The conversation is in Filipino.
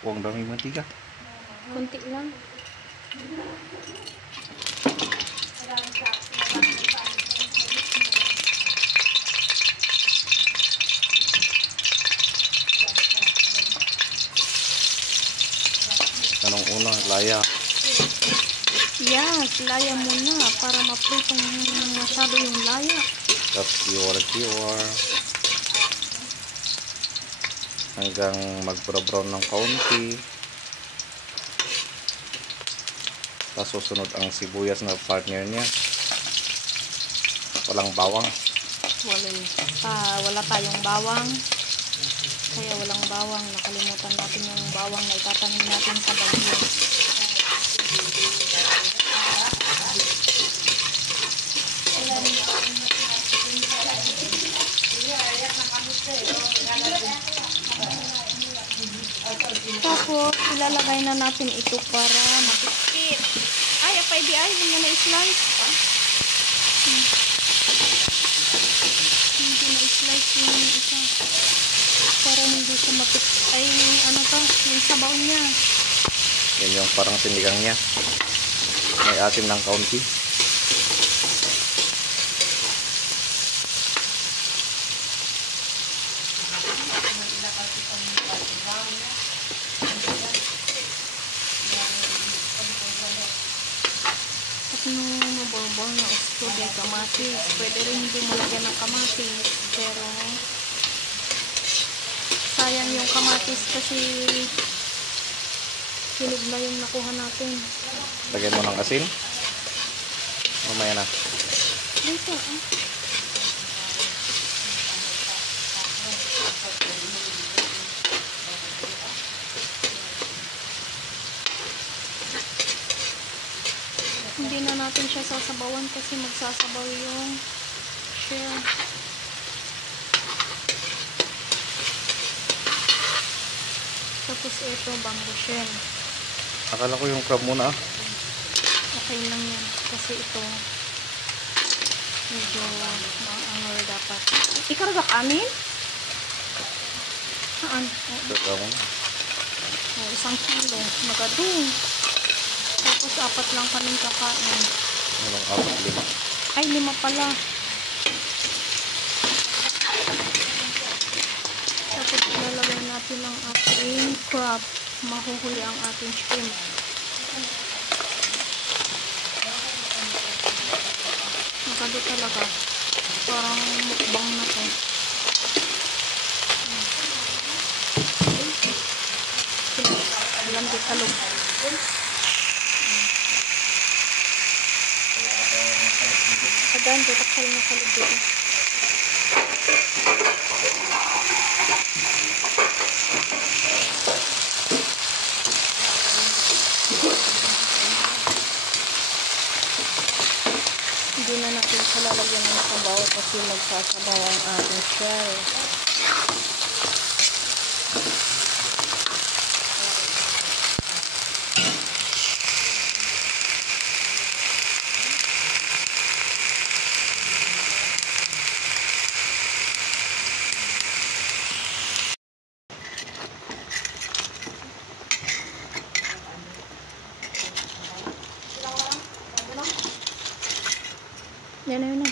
Huwag daming mantika. Kunti lang. Anong una? Laya. Yes, laya muna para mapritong masyado yung laya. Tapos kiwar-kiwar. Hanggang mag-brown ng kaunti. Tapos susunod ang sibuyas na partner niya. Walang bawang. Wala tayong bawang. Kaya walang bawang. Nakalimutan natin yung bawang na itatanim natin sa bagyo. Tapos, ilalagay na natin ito para mapikit. Ay, FIBI, hindi na i-slice. Hindi na-slice yung isa. Para hindi siya mapikit. Ay, ano to? Yung sabaw niya. Yan yung parang sinigang niya. May asim ng kaunti. Mabawang na usto de kamatis. Pwede rin hindi mo lagyan ng kamatis. Pero sayang yung kamatis kasi hinog na yung nakuha natin. Lagyan mo ng asin. Mamaya na. Dito Hindi na natin siya sasabawan kasi magsasabaw yung shell. Tapos ito, bamboo shell. Akala ko yung crab muna. Okay lang yan. Kasi ito, medyo maangar dapat. Ikarga amin? Saan? Oo. 1 kilo. Magadong. Tapos 4 lang kaming kakain. Walang 4, 5. Ay, 5 pala. Tapos ilalagay natin ang ating crab. Mahuhuli ang ating shrimp. Magado talaga. Parang mukbang na to. Alam di talog. Adan, tatakal na talog dito. Hindi na natin palalagyan ng sabaw kasi magsasabaw ang ating shell. Yan na yun na.